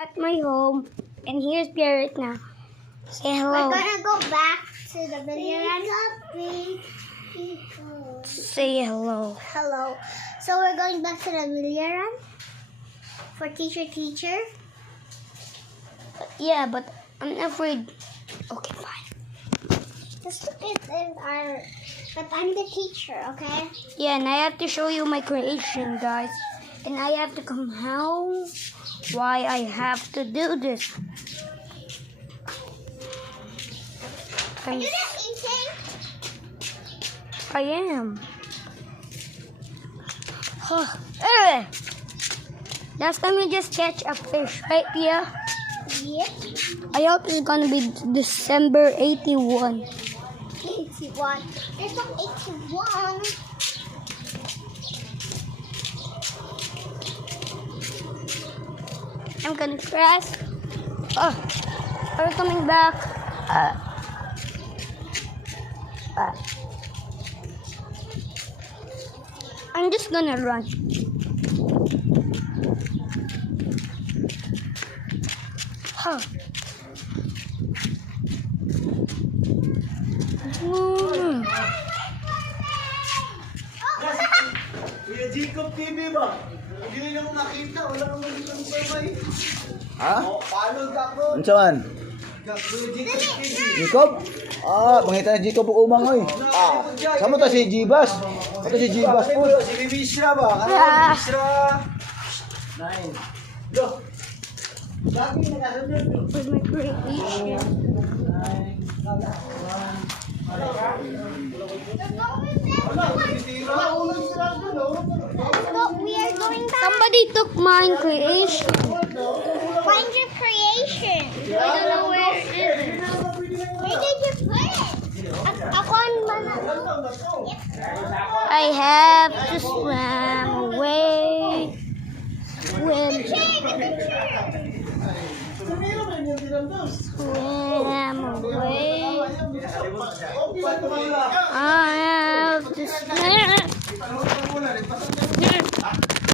At my home, and here's Garrett now. Say hello. We're gonna go back to the playground. Say hello. Hello. So we're going back to the playground for teacher. Yeah, but I'm afraid. Okay, fine. This is our. But I'm the teacher, okay? Yeah, and I have to show you my creation, guys. And I have to come home. Why I have to do this? Are you not eating? I am. Last time we just catch a fish, right, Pia? Yep. I hope it's gonna be December 81. 81. There's no 81. I'm gonna crash. Oh, are you coming back? I'm just gonna run. Huh. Kuya Jacob TV ba? Hindi na mo makita, wala kang magiging sabay. Ha? Paano ako? Unsa man? Kuya Jacob TV. Jacob? Ah, mangita na Jacob ug umang oy. Ah, samo ta si Jibas. Ito si Jibas po. Si Bibisra ba? Ano Bibisra? 9. Go. Lagi nakasunod. With my creation. We are going back. Somebody took my creation. Find your creation. I don't know where it is. Where did you put it? Ako ang I have to swim away. Swim away. I have to swim.